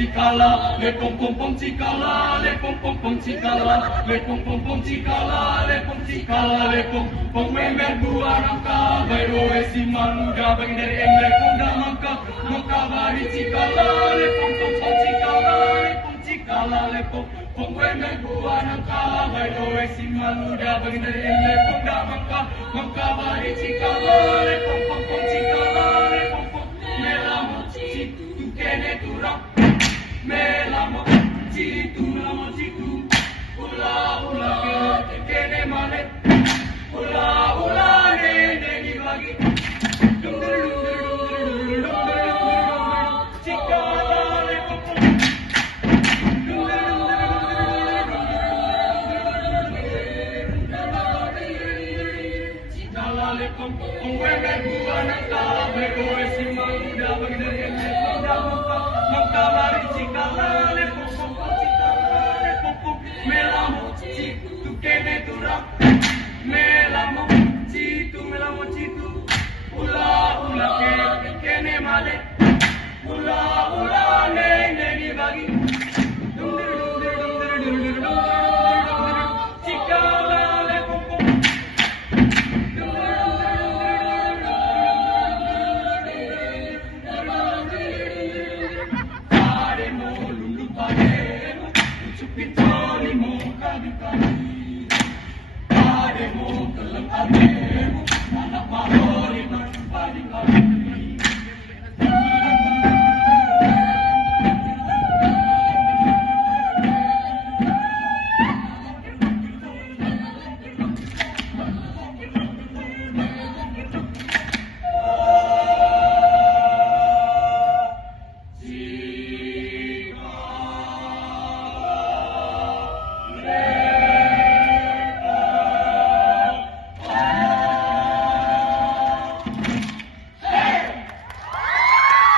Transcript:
chicala, le pom pom pom chicala, le pom pom pom chicala, le pom pom pom chicala, le pom chicala, le pom pom memer buarangka, bairo esi manuda bagi dari emle kunda mangka bari chicala, le pom pom pom chicala, le pom chicala, le pom pom memer buarangka, bairo esi manuda bagi dari emle kunda mangka bari chicala, le pom pom pom chicala, le pom pom melamo chitu kene turang melamo chitu ula ula kene mane ula ula ne ni lagi chicala le pom chicala le pom pom weme buanangka bego esi manuda bagi dari emle kunda mangka bari chicala